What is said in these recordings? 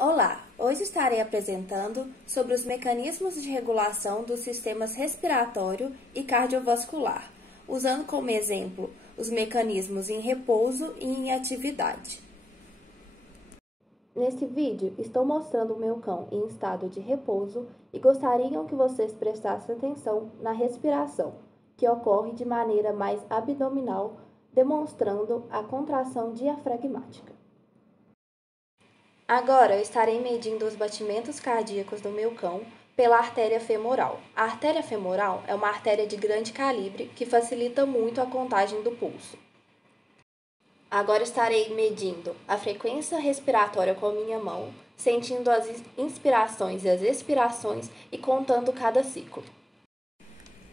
Olá, hoje estarei apresentando sobre os mecanismos de regulação dos sistemas respiratório e cardiovascular, usando como exemplo os mecanismos em repouso e em atividade. Neste vídeo, estou mostrando o meu cão em estado de repouso e gostariam que vocês prestassem atenção na respiração, que ocorre de maneira mais abdominal, demonstrando a contração diafragmática. Agora, eu estarei medindo os batimentos cardíacos do meu cão pela artéria femoral. A artéria femoral é uma artéria de grande calibre que facilita muito a contagem do pulso. Agora estarei medindo a frequência respiratória com a minha mão, sentindo as inspirações e as expirações e contando cada ciclo.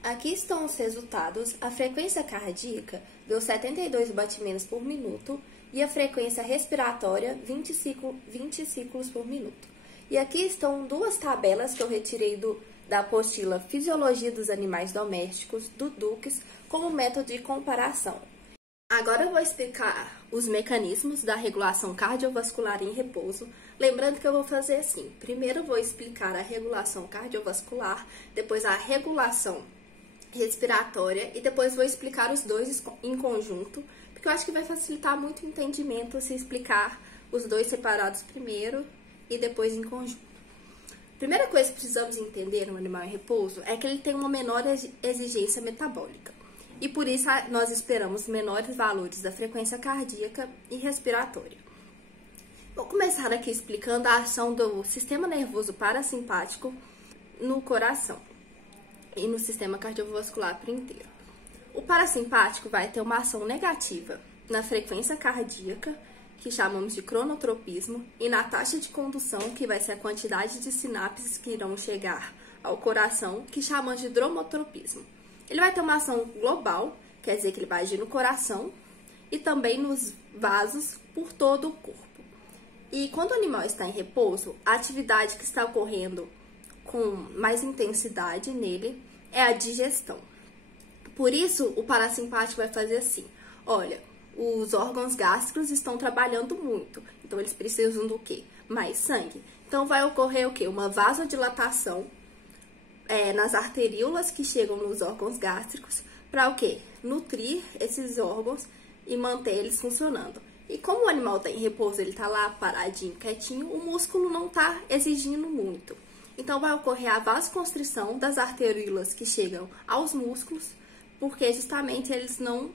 Aqui estão os resultados. A frequência cardíaca deu 72 batimentos por minuto e a frequência respiratória 20 ciclos por minuto. E aqui estão duas tabelas que eu retirei da apostila Fisiologia dos Animais Domésticos, do Dukes, como método de comparação. Agora eu vou explicar os mecanismos da regulação cardiovascular em repouso. Lembrando que eu vou fazer assim: primeiro eu vou explicar a regulação cardiovascular, depois a regulação respiratória e depois vou explicar os dois em conjunto, porque eu acho que vai facilitar muito o entendimento se explicar os dois separados primeiro e depois em conjunto. Primeira coisa que precisamos entender no animal em repouso é que ele tem uma menor exigência metabólica e por isso nós esperamos menores valores da frequência cardíaca e respiratória. Vou começar aqui explicando a ação do sistema nervoso parasimpático no coração e no sistema cardiovascular por inteiro. O parasimpático vai ter uma ação negativa na frequência cardíaca, que chamamos de cronotropismo, e na taxa de condução, que vai ser a quantidade de sinapses que irão chegar ao coração, que chamamos de dromotropismo. Ele vai ter uma ação global, quer dizer que ele vai agir no coração e também nos vasos por todo o corpo. E quando o animal está em repouso, a atividade que está ocorrendo com mais intensidade nele é a digestão. Por isso, o parasimpático vai fazer assim: olha, os órgãos gástricos estão trabalhando muito, então eles precisam do quê? Mais sangue. Então vai ocorrer o quê? Uma vasodilatação nas arteríolas que chegam nos órgãos gástricos para o quê? Nutrir esses órgãos e manter eles funcionando. E como o animal está em repouso, ele está lá paradinho, quietinho, o músculo não está exigindo muito. Então vai ocorrer a vasoconstrição das arteríolas que chegam aos músculos, porque justamente eles não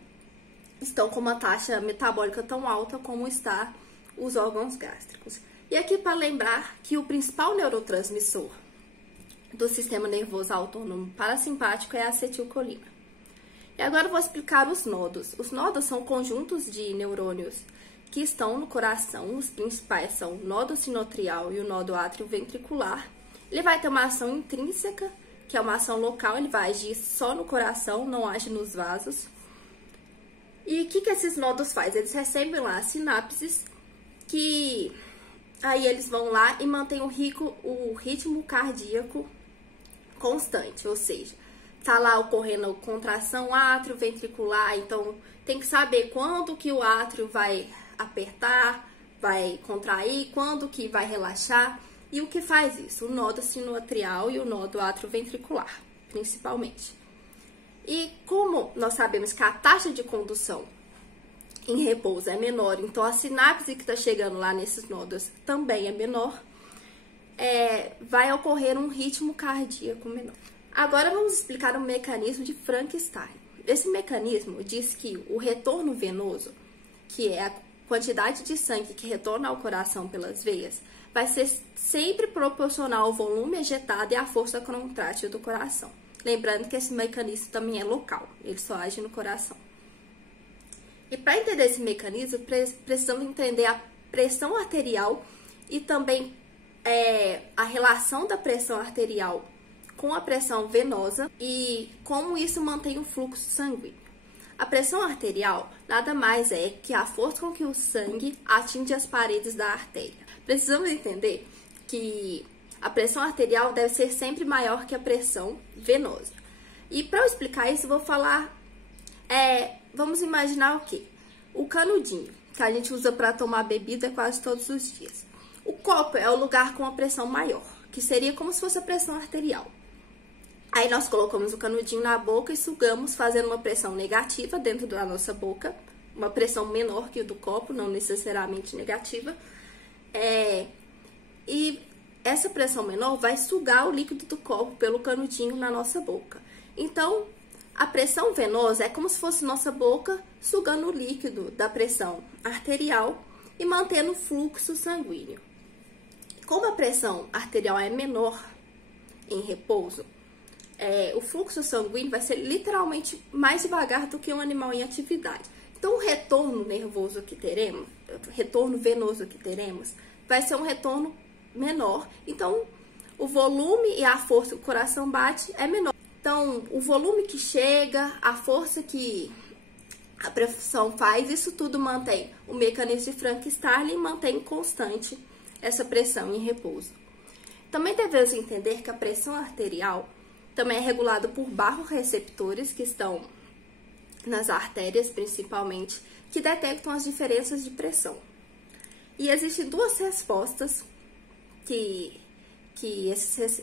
estão com uma taxa metabólica tão alta como está os órgãos gástricos. E aqui para lembrar que o principal neurotransmissor do sistema nervoso autônomo parasimpático é a acetilcolina. E agora eu vou explicar os nodos. Os nodos são conjuntos de neurônios que estão no coração. Os principais são o nodo sinoatrial e o nodo atrioventricular. Ele vai ter uma ação intrínseca, que é uma ação local, ele vai agir só no coração, não age nos vasos. E o que esses nodos fazem? Eles recebem lá sinapses, que aí eles vão lá e mantêm o ritmo cardíaco constante, ou seja, tá lá ocorrendo contração atrioventricular, então tem que saber quando que o átrio vai apertar, vai contrair, quando que vai relaxar. E o que faz isso? O nodo sinoatrial e o nodo atrioventricular, principalmente. E como nós sabemos que a taxa de condução em repouso é menor, então a sinapse que está chegando lá nesses nodos também é menor, vai ocorrer um ritmo cardíaco menor. Agora vamos explicar o mecanismo de Frankenstein. Esse mecanismo diz que o retorno venoso, que é a quantidade de sangue que retorna ao coração pelas veias, vai ser sempre proporcional ao volume ejetado e à força contrátil do coração. Lembrando que esse mecanismo também é local, ele só age no coração. E para entender esse mecanismo, precisamos entender a pressão arterial e também a relação da pressão arterial com a pressão venosa e como isso mantém o fluxo sanguíneo. A pressão arterial nada mais é que a força com que o sangue atinge as paredes da artéria. Precisamos entender que a pressão arterial deve ser sempre maior que a pressão venosa. E para eu explicar isso, eu vou falar, vamos imaginar o quê? O canudinho, que a gente usa para tomar bebida quase todos os dias. O copo é o lugar com a pressão maior, que seria como se fosse a pressão arterial. Aí nós colocamos o canudinho na boca e sugamos, fazendo uma pressão negativa dentro da nossa boca, uma pressão menor que o do copo, não necessariamente negativa. E essa pressão menor vai sugar o líquido do copo pelo canudinho na nossa boca. Então, a pressão venosa é como se fosse nossa boca sugando o líquido da pressão arterial e mantendo o fluxo sanguíneo. Como a pressão arterial é menor em repouso, o fluxo sanguíneo vai ser literalmente mais devagar do que um animal em atividade. Então, o retorno nervoso que teremos, retorno venoso que teremos, vai ser um retorno menor. Então, o volume e a força que o coração bate é menor. Então, o volume que chega, a força que a pressão faz, isso tudo mantém o mecanismo de Frank-Starling e mantém constante essa pressão em repouso. Também devemos entender que a pressão arterial também é regulada por barroreceptores que estão nas artérias, principalmente, que detectam as diferenças de pressão. E existem duas respostas que esses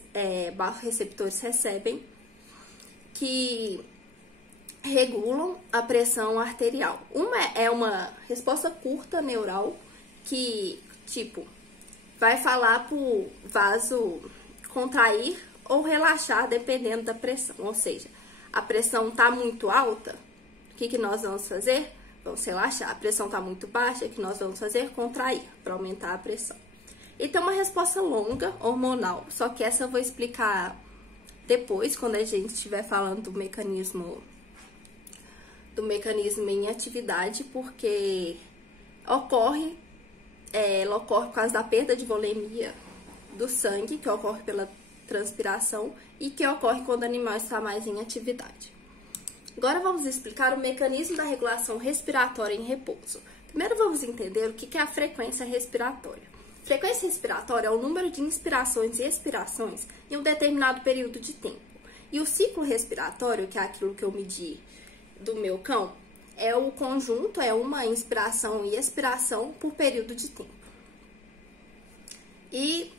barroreceptores recebem, que regulam a pressão arterial. Uma é uma resposta curta neural, que, vai falar para o vaso contrair ou relaxar, dependendo da pressão. Ou seja, a pressão está muito alta, o que nós vamos fazer? Vamos relaxar. A pressão está muito baixa, o que nós vamos fazer? Contrair, para aumentar a pressão. E tem uma resposta longa, hormonal, só que essa eu vou explicar depois, quando a gente estiver falando do mecanismo em atividade, porque ela ocorre por causa da perda de volemia do sangue, que ocorre pela transpiração e que ocorre quando o animal está mais em atividade. Agora vamos explicar o mecanismo da regulação respiratória em repouso. Primeiro vamos entender o que é a frequência respiratória. Frequência respiratória é o número de inspirações e expirações em um determinado período de tempo. E o ciclo respiratório, que é aquilo que eu medi do meu cão, é o conjunto, é uma inspiração e expiração por período de tempo. E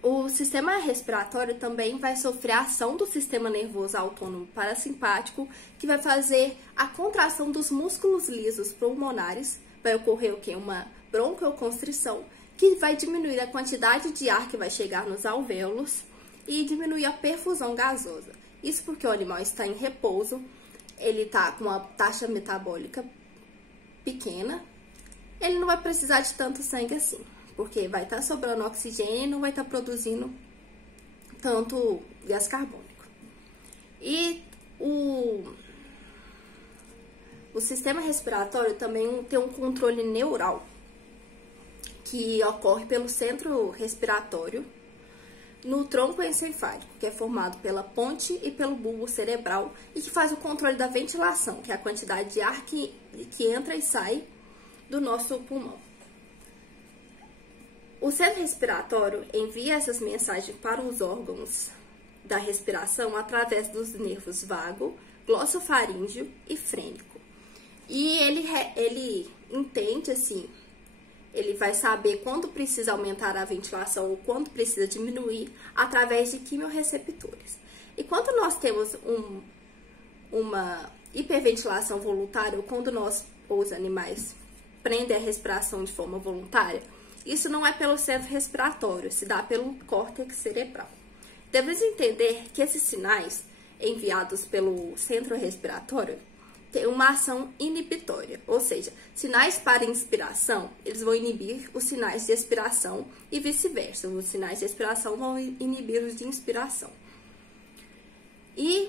o sistema respiratório também vai sofrer a ação do sistema nervoso autônomo parasimpático, que vai fazer a contração dos músculos lisos pulmonares. Vai ocorrer o quê? Uma bronquioconstrição, que vai diminuir a quantidade de ar que vai chegar nos alvéolos e diminuir a perfusão gasosa. Isso porque o animal está em repouso, ele está com uma taxa metabólica pequena, ele não vai precisar de tanto sangue assim, porque vai estar sobrando oxigênio e não vai estar produzindo tanto gás carbônico. E o sistema respiratório também tem um controle neural, que ocorre pelo centro respiratório no tronco encefálico, que é formado pela ponte e pelo bulbo cerebral e que faz o controle da ventilação, que é a quantidade de ar que entra e sai do nosso pulmão. O centro respiratório envia essas mensagens para os órgãos da respiração através dos nervos vago, glossofaríngeo e frênico. E ele entende assim, ele vai saber quando precisa aumentar a ventilação ou quando precisa diminuir através de quimiorreceptores. E quando nós temos uma hiperventilação voluntária, ou quando os animais prendem a respiração de forma voluntária, isso não é pelo centro respiratório, se dá pelo córtex cerebral. Devemos entender que esses sinais enviados pelo centro respiratório têm uma ação inibitória, ou seja, sinais para inspiração, eles vão inibir os sinais de expiração e vice-versa. Os sinais de expiração vão inibir os de inspiração. E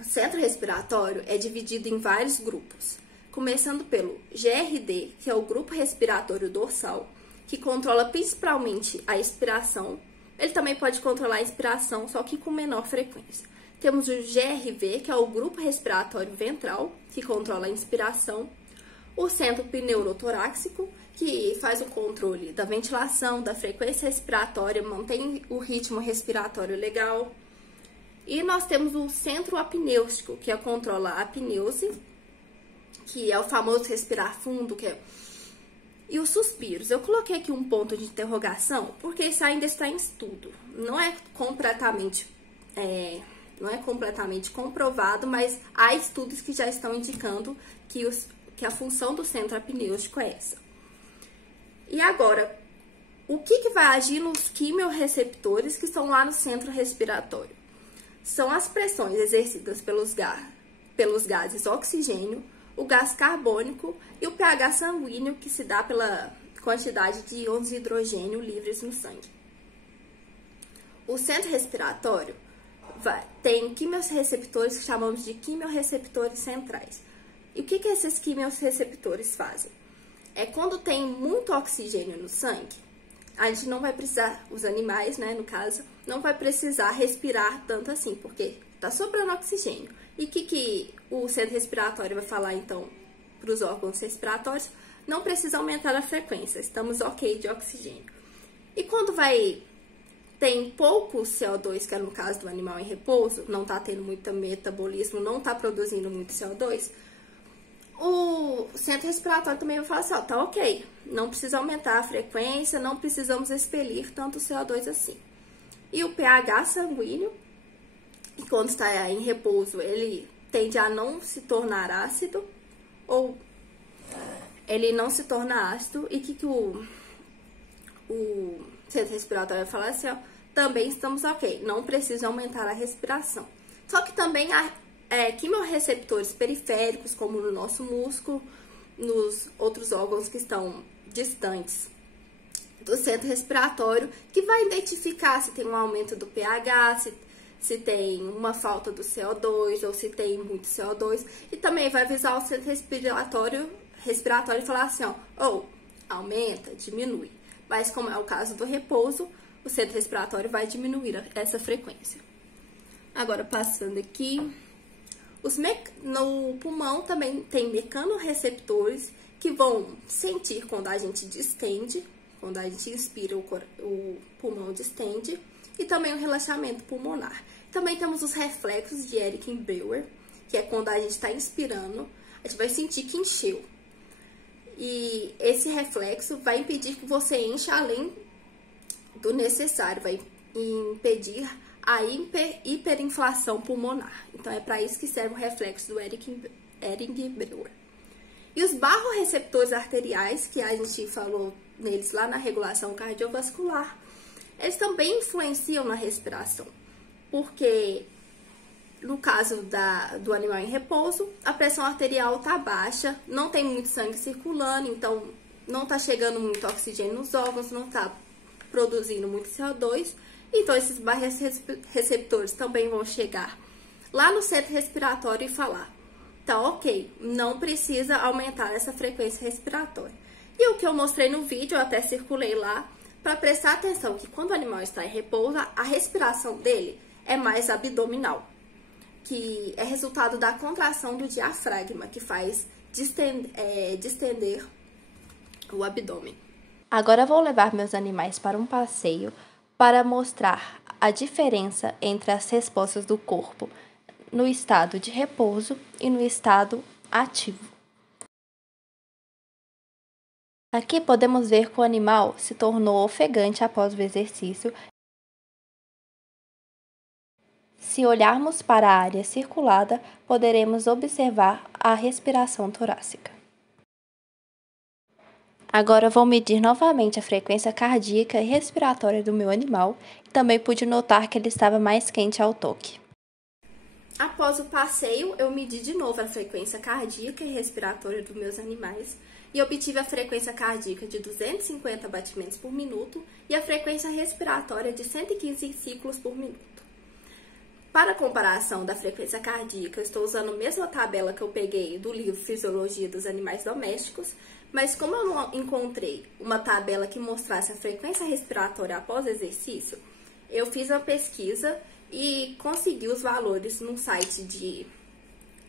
o centro respiratório é dividido em vários grupos, começando pelo GRD, que é o grupo respiratório dorsal, que controla principalmente a expiração. Ele também pode controlar a inspiração, só que com menor frequência. Temos o GRV, que é o grupo respiratório ventral, que controla a inspiração. O centro pneurotorácico, que faz o controle da ventilação, da frequência respiratória, mantém o ritmo respiratório legal. E nós temos o centro apnêutico, que controla a apneuse, que é o famoso respirar fundo, E os suspiros, eu coloquei aqui um ponto de interrogação, porque isso ainda está em estudo. Não é completamente comprovado, mas há estudos que já estão indicando que a função do centro apnêutico é essa. E agora, o que vai agir nos quimiorreceptores que estão lá no centro respiratório? São as pressões exercidas pelos gases oxigênio, o gás carbônico e o pH sanguíneo, que se dá pela quantidade de íons de hidrogênio livres no sangue. O centro respiratório tem quimiorreceptores que chamamos de quimiorreceptores centrais. E o que esses quimiorreceptores fazem? É quando tem muito oxigênio no sangue, a gente não vai precisar, os animais, né, no caso, não vai precisar respirar tanto assim, porque tá sobrando oxigênio. E o que o centro respiratório vai falar, então, para os órgãos respiratórios? Não precisa aumentar a frequência, estamos ok de oxigênio. E quando tem pouco CO2, que é no caso do animal em repouso, não tá tendo muito metabolismo, não tá produzindo muito CO2, o centro respiratório também vai falar assim, ó, tá ok, não precisa aumentar a frequência, não precisamos expelir tanto CO2 assim. E o pH sanguíneo, quando está em repouso, ele tende a não se tornar ácido, ou ele não se torna ácido, e que o centro respiratório vai falar assim, ó, também estamos ok, não precisa aumentar a respiração. Só que também há quimiorreceptores periféricos, como no nosso músculo, nos outros órgãos que estão distantes do centro respiratório, que vai identificar se tem um aumento do pH, se tem uma falta do CO2 ou se tem muito CO2, e também vai avisar o centro respiratório e falar assim, ó, aumenta, diminui. Mas como é o caso do repouso, o centro respiratório vai diminuir essa frequência. Agora, passando aqui, no pulmão também tem mecanorreceptores que vão sentir quando a gente distende, quando a gente inspira, o pulmão distende, e também o relaxamento pulmonar. Também temos os reflexos de Erddig-Breuer, que é quando a gente está inspirando, a gente vai sentir que encheu. E esse reflexo vai impedir que você encha além do necessário, vai impedir a hiperinflação pulmonar. Então, é para isso que serve o reflexo do Erddig-Breuer. E os barroreceptores arteriais, que a gente falou neles lá na regulação cardiovascular, eles também influenciam na respiração, porque no caso do animal em repouso, a pressão arterial está baixa, não tem muito sangue circulando, então não está chegando muito oxigênio nos órgãos, não está produzindo muito CO2, então esses barroreceptores também vão chegar lá no centro respiratório e falar, tá ok, não precisa aumentar essa frequência respiratória. E o que eu mostrei no vídeo, eu até circulei lá, para prestar atenção que quando o animal está em repouso, a respiração dele é mais abdominal, que é resultado da contração do diafragma, que faz distender o abdômen. Agora vou levar meus animais para um passeio para mostrar a diferença entre as respostas do corpo no estado de repouso e no estado ativo. Aqui podemos ver que o animal se tornou ofegante após o exercício. Se olharmos para a área circulada, poderemos observar a respiração torácica. Agora vou medir novamente a frequência cardíaca e respiratória do meu animal e também pude notar que ele estava mais quente ao toque. Após o passeio, eu medi de novo a frequência cardíaca e respiratória dos meus animais e obtive a frequência cardíaca de 250 batimentos por minuto e a frequência respiratória de 115 ciclos por minuto. Para a comparação da frequência cardíaca, eu estou usando a mesma tabela que eu peguei do livro Fisiologia dos Animais Domésticos, mas como eu não encontrei uma tabela que mostrasse a frequência respiratória após o exercício, eu fiz uma pesquisa e consegui os valores num site de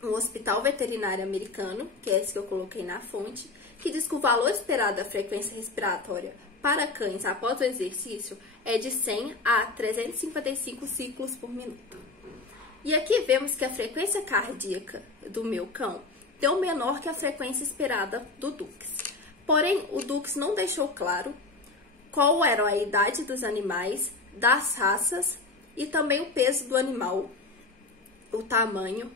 um hospital veterinário americano, que é esse que eu coloquei na fonte, que diz que o valor esperado da frequência respiratória para cães após o exercício é de 100 a 355 ciclos por minuto. E aqui vemos que a frequência cardíaca do meu cão deu menor que a frequência esperada do Dux. Porém, o Dux não deixou claro qual era a idade dos animais, das raças e também o peso do animal, o tamanho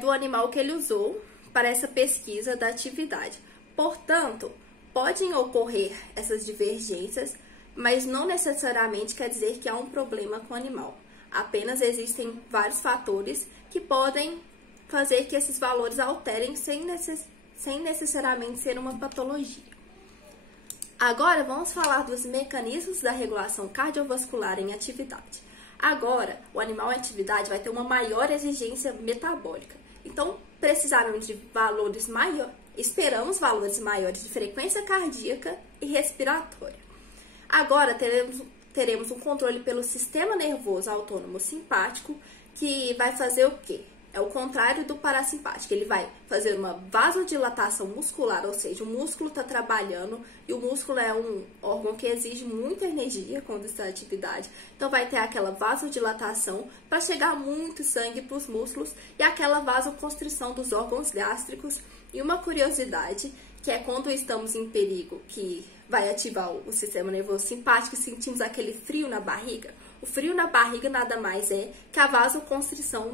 do animal que ele usou para essa pesquisa da atividade. Portanto, podem ocorrer essas divergências, mas não necessariamente quer dizer que há um problema com o animal. Apenas existem vários fatores que podem fazer que esses valores alterem sem necessariamente ser uma patologia. Agora, vamos falar dos mecanismos da regulação cardiovascular em atividade. Agora, o animal em atividade vai ter uma maior exigência metabólica. Então, precisaremos de valores maiores, esperamos valores maiores de frequência cardíaca e respiratória. Agora, teremos um controle pelo sistema nervoso autônomo simpático, que vai fazer o quê? É o contrário do parasimpático. Ele vai fazer uma vasodilatação muscular, ou seja, o músculo está trabalhando e o músculo é um órgão que exige muita energia quando está em atividade. Então, vai ter aquela vasodilatação para chegar muito sangue para os músculos e aquela vasoconstrição dos órgãos gástricos. E uma curiosidade, que é quando estamos em perigo, que vai ativar o sistema nervoso simpático e sentimos aquele frio na barriga. O frio na barriga nada mais é que a vasoconstrição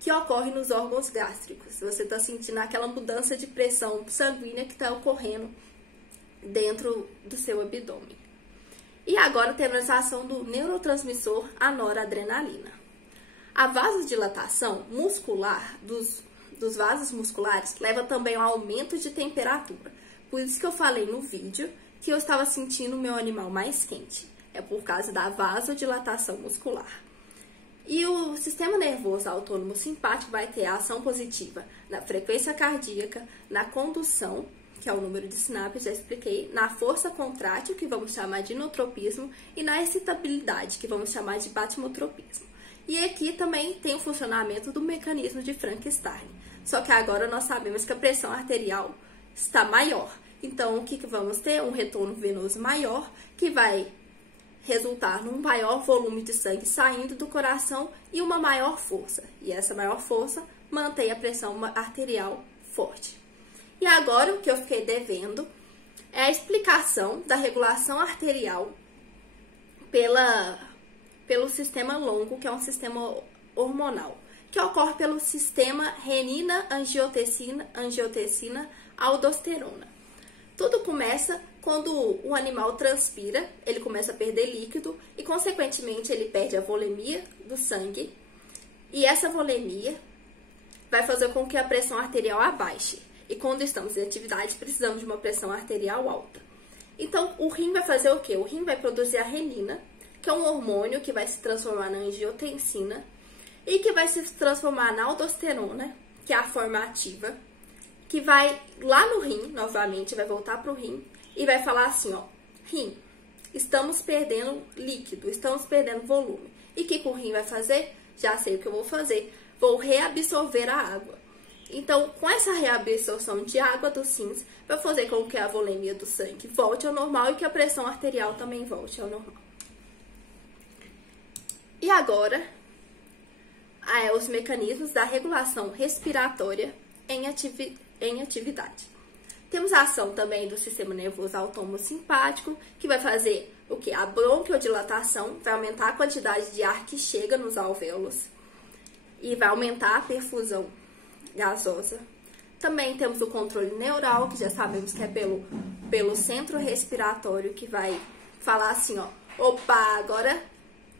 que ocorre nos órgãos gástricos. Você está sentindo aquela mudança de pressão sanguínea que está ocorrendo dentro do seu abdômen. E agora temos a ação do neurotransmissor a noradrenalina. A vasodilatação muscular dos vasos musculares leva também ao aumento de temperatura. Por isso que eu falei no vídeo que eu estava sentindo o meu animal mais quente. É por causa da vasodilatação muscular. E o sistema nervoso autônomo simpático vai ter a ação positiva na frequência cardíaca, na condução, que é o número de sinapses, já expliquei, na força contrátil, que vamos chamar de inotropismo, e na excitabilidade, que vamos chamar de batimotropismo. E aqui também tem o funcionamento do mecanismo de Frankenstein. Só que agora nós sabemos que a pressão arterial está maior. Então, o que vamos ter? Um retorno venoso maior, que vai resultar num maior volume de sangue saindo do coração e uma maior força. E essa maior força mantém a pressão arterial forte. E agora o que eu fiquei devendo é a explicação da regulação arterial pelo sistema longo, que é um sistema hormonal, que ocorre pelo sistema renina-angiotensina-aldosterona. Tudo começa quando o animal transpira, ele começa a perder líquido e, consequentemente, ele perde a volemia do sangue. E essa volemia vai fazer com que a pressão arterial abaixe. E quando estamos em atividade, precisamos de uma pressão arterial alta. Então, o rim vai fazer o quê? O rim vai produzir a renina, que é um hormônio que vai se transformar na angiotensina e que vai se transformar na aldosterona, que é a forma ativa, que vai lá no rim, novamente, vai voltar para o rim e vai falar assim, ó, rim, estamos perdendo líquido, estamos perdendo volume. E o que o rim vai fazer? Já sei o que eu vou fazer, vou reabsorver a água. Então, com essa reabsorção de água dos rins, vai fazer com que a volemia do sangue volte ao normal e que a pressão arterial também volte ao normal. E agora, os mecanismos da regulação respiratória em atividade. Temos a ação também do sistema nervoso autônomo simpático, que vai fazer o que? A bronquiodilatação, vai aumentar a quantidade de ar que chega nos alvéolos e vai aumentar a perfusão gasosa. Também temos o controle neural, que já sabemos que é pelo centro respiratório, que vai falar assim, ó, opa, agora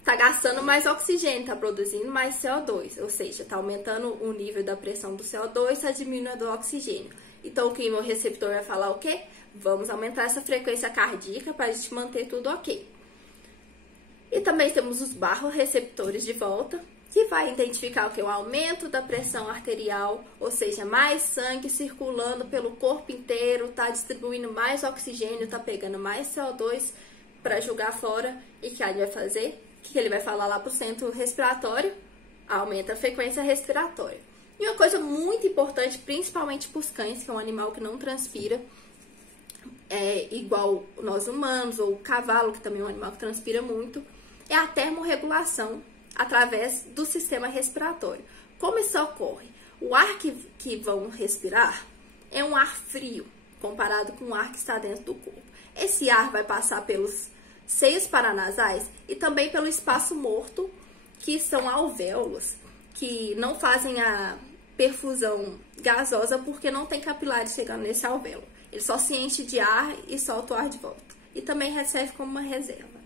tá gastando mais oxigênio, tá produzindo mais CO2, ou seja, tá aumentando o nível da pressão do CO2, tá diminuindo o oxigênio. Então, o quimioreceptor vai falar o quê? Vamos aumentar essa frequência cardíaca para a gente manter tudo ok. E também temos os barroreceptores de volta, que vai identificar o que? O aumento da pressão arterial, ou seja, mais sangue circulando pelo corpo inteiro, tá distribuindo mais oxigênio, tá pegando mais CO2 para jogar fora. E o que ele vai fazer? O que ele vai falar lá para o centro respiratório? Aumenta a frequência respiratória. E uma coisa muito importante, principalmente para os cães, que é um animal que não transpira, igual nós humanos, ou o cavalo, que também é um animal que transpira muito, é a termorregulação através do sistema respiratório. Como isso ocorre? O ar que vão respirar é um ar frio. comparado com o ar que está dentro do corpo. Esse ar vai passar pelos seios paranasais e também pelo espaço morto, que são alvéolos, que não fazem a perfusão gasosa porque não tem capilares chegando nesse alvéolo. Ele só se enche de ar e solta o ar de volta. E também recebe como uma reserva.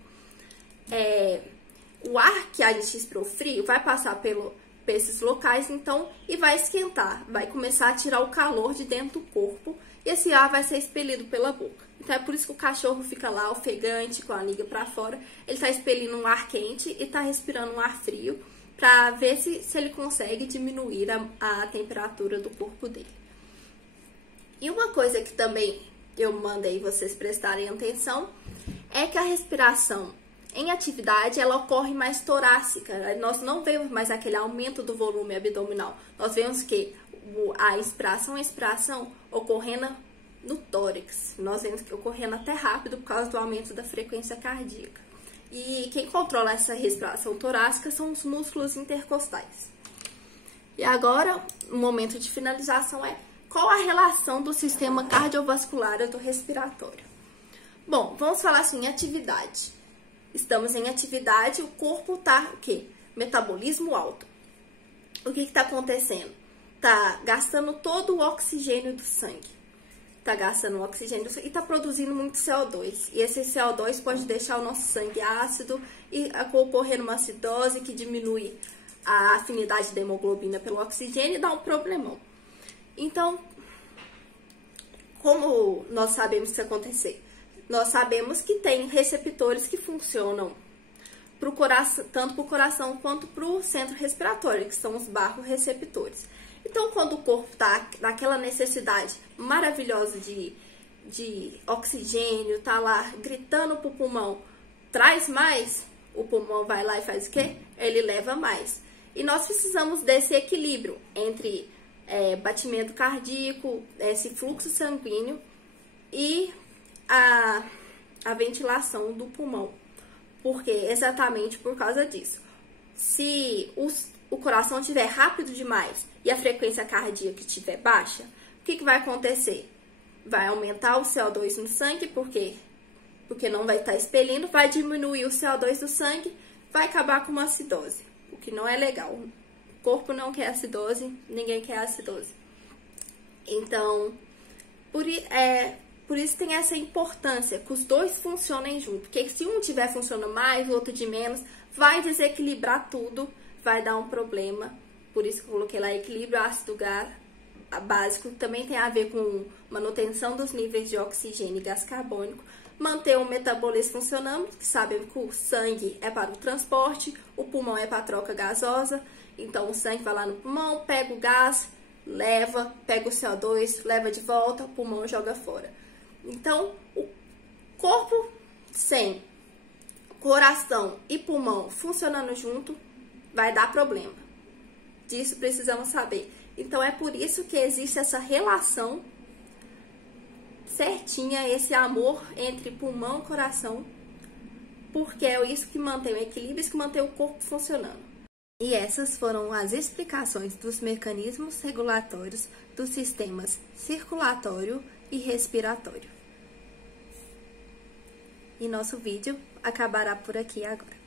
O ar que a gente expirou frio vai passar por esses locais, então, e vai esquentar. Vai começar a tirar o calor de dentro do corpo e esse ar vai ser expelido pela boca. Então, é por isso que o cachorro fica lá ofegante, com a língua para fora. Ele está expelindo um ar quente e está respirando um ar frio para ver se ele consegue diminuir a temperatura do corpo dele. E uma coisa que também eu mandei vocês prestarem atenção é que a respiração em atividade ela ocorre mais torácica. Nós não vemos mais aquele aumento do volume abdominal. Nós vemos que a expiração ocorrendo no tórax. Nós vemos que ocorrendo até rápido por causa do aumento da frequência cardíaca. E quem controla essa respiração torácica são os músculos intercostais. E agora, o momento de finalização é qual a relação do sistema cardiovascular e do respiratório. Bom, vamos falar assim, atividade. Estamos em atividade, o corpo está o quê? Metabolismo alto. O que está acontecendo? Está gastando todo o oxigênio do sangue. Está gastando o oxigênio do sangue e está produzindo muito CO2. E esse CO2 pode deixar o nosso sangue ácido e ocorrer uma acidose que diminui a afinidade da hemoglobina pelo oxigênio e dá um problemão. Então, como nós sabemos isso acontecer? Nós sabemos que tem receptores que funcionam pro coração, tanto para o coração quanto para o centro respiratório, que são os barroreceptores. Então, quando o corpo está naquela necessidade maravilhosa de oxigênio, está lá gritando para o pulmão, traz mais, o pulmão vai lá e faz o quê? Ele leva mais. E nós precisamos desse equilíbrio entre batimento cardíaco, esse fluxo sanguíneo e a ventilação do pulmão. Porque exatamente por causa disso. Se o coração estiver rápido demais e a frequência cardíaca estiver baixa, o que vai acontecer? Vai aumentar o CO2 no sangue, porque não vai estar expelindo, vai diminuir o CO2 do sangue, vai acabar com uma acidose, o que não é legal. O corpo não quer acidose, ninguém quer acidose. Então, por isso tem essa importância, que os dois funcionem junto. Porque se um tiver funcionando mais, o outro de menos, vai desequilibrar tudo, vai dar um problema. Por isso que eu coloquei lá equilíbrio ácido básico, também tem a ver com manutenção dos níveis de oxigênio e gás carbônico, manter o metabolismo funcionando, que sabemos que o sangue é para o transporte, o pulmão é para a troca gasosa, então o sangue vai lá no pulmão, pega o gás, leva, pega o CO2, leva de volta, o pulmão joga fora. Então, o corpo sem coração e pulmão funcionando junto vai dar problema. Disso precisamos saber. Então, é por isso que existe essa relação certinha, esse amor entre pulmão e coração, porque é isso que mantém o equilíbrio, isso que mantém o corpo funcionando. E essas foram as explicações dos mecanismos regulatórios dos sistemas circulatório e respiratório. E nosso vídeo acabará por aqui agora.